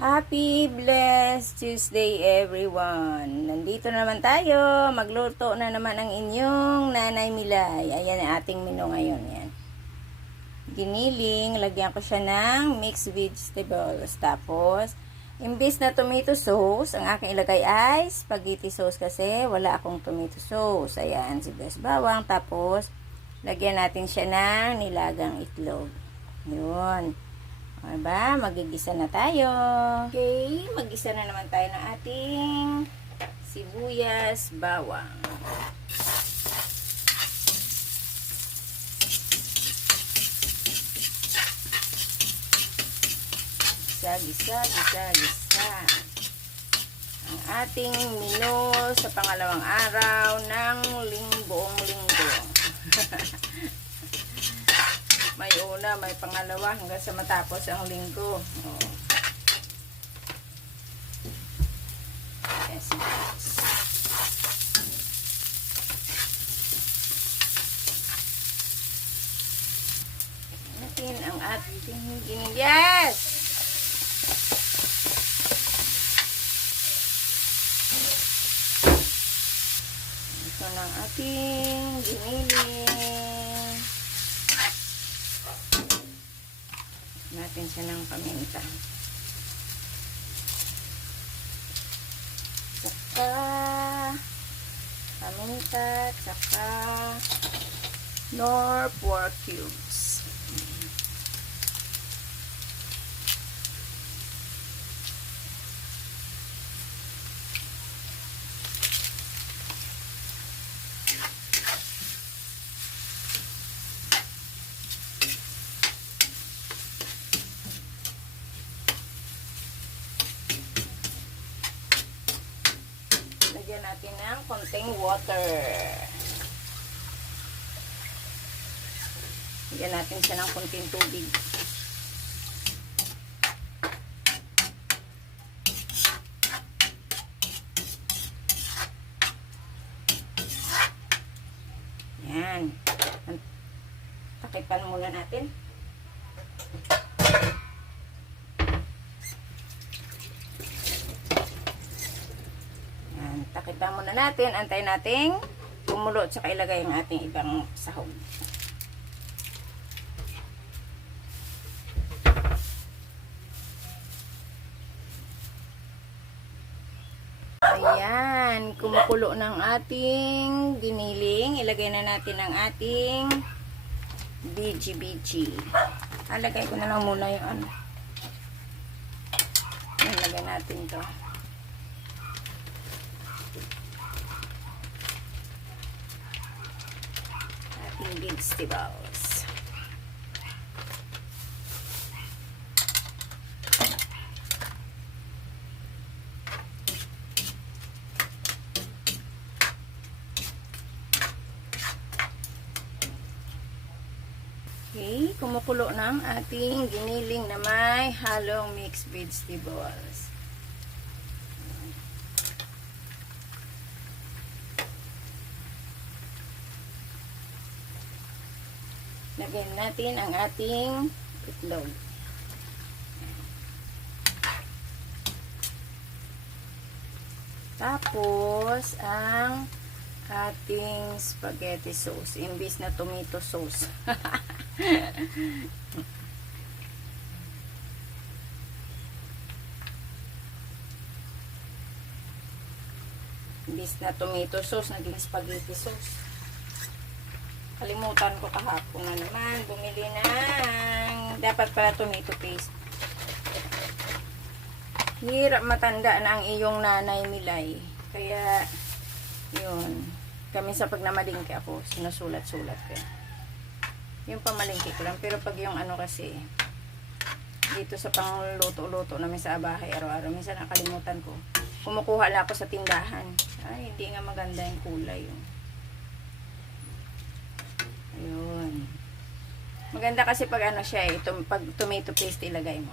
Happy blessed Tuesday everyone. Nandito naman tayo. Magluto na naman ang inyong Nanay Milay. Ayan ang ating menu ngayon. Yan. Giniling. Lagyan ko siya ng mixed vegetables. Tapos, imbis na tomato sauce, ang aking ilagay ay spaghetti sauce kasi wala akong tomato sauce. Ayan, sibuyas bawang. Tapos, lagyan natin siya ng nilagang itlog. Yun. Diba? Magigisa na tayo. Okay, mag-isa na naman tayo ng ating sibuyas, bawang. Gisa. Ang ating menu sa pangalawang araw ng buong linggo. May una, may pangalawa, hanggang sa matapos ang linggo. Oh. Yes. Natin ang ating yes! Ito na ang ating giniling. Natin siya ng paminta. Tsaka paminta, tsaka nor pork cubes. Lagyan natin ng konting water. Lagyan natin siya ng konting tubig. Yan. Takipan muna natin. Takipan muna natin, antayin natin kumulo at saka ilagay ang ating ibang sahog. Ayan, kumukulo ng ating giniling. Ilagay na natin ang ating biji. Alagay ko na lang muna yung ano. Ilagay natin to. Vegetables. Okay, kumukulo na ang ating giniling na may halong mixed vegetables. Lagyan natin ang ating itlog. Tapos, ang ating spaghetti sauce. Imbis na tomato sauce. Imbis na tomato sauce, naging spaghetti sauce. Kalimutan ko kahapon na naman. Bumili ng dapat pala tomato paste. Hirap matanda na ang iyong Nanay Milay. Kaya, yun. Kami sa pag namalingki ako, sinusulat-sulat ko. Yung pamalingki ko lang. Pero pag yung ano kasi, dito sa pangluto-luto namin sa bahay, araw-araw, minsan nakalimutan ko. Kumukuha lang ako sa tindahan. Ay, hindi nga maganda yung kulay. Yung. Ayun. Maganda kasi pag ano siya eh, pag tomato paste ilagay mo.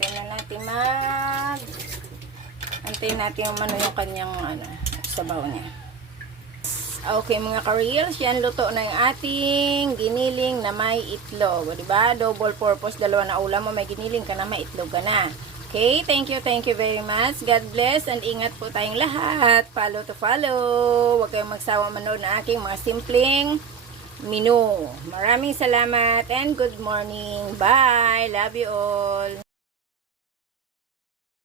Tingnan natin Hintayin natin yung yung kanyang sabaw niya. Okay mga ka-reels, yan luto na yung ating giniling na may itlog. O, diba? Double purpose, dalawa na ulam mo, may giniling ka na, may itlog ka na. Okay, thank you very much. God bless and ingat po tayong lahat. Follow to follow. Huwag kayong magsawa manood na aking mga simpleng menu. Maraming salamat and good morning. Bye. Love you all.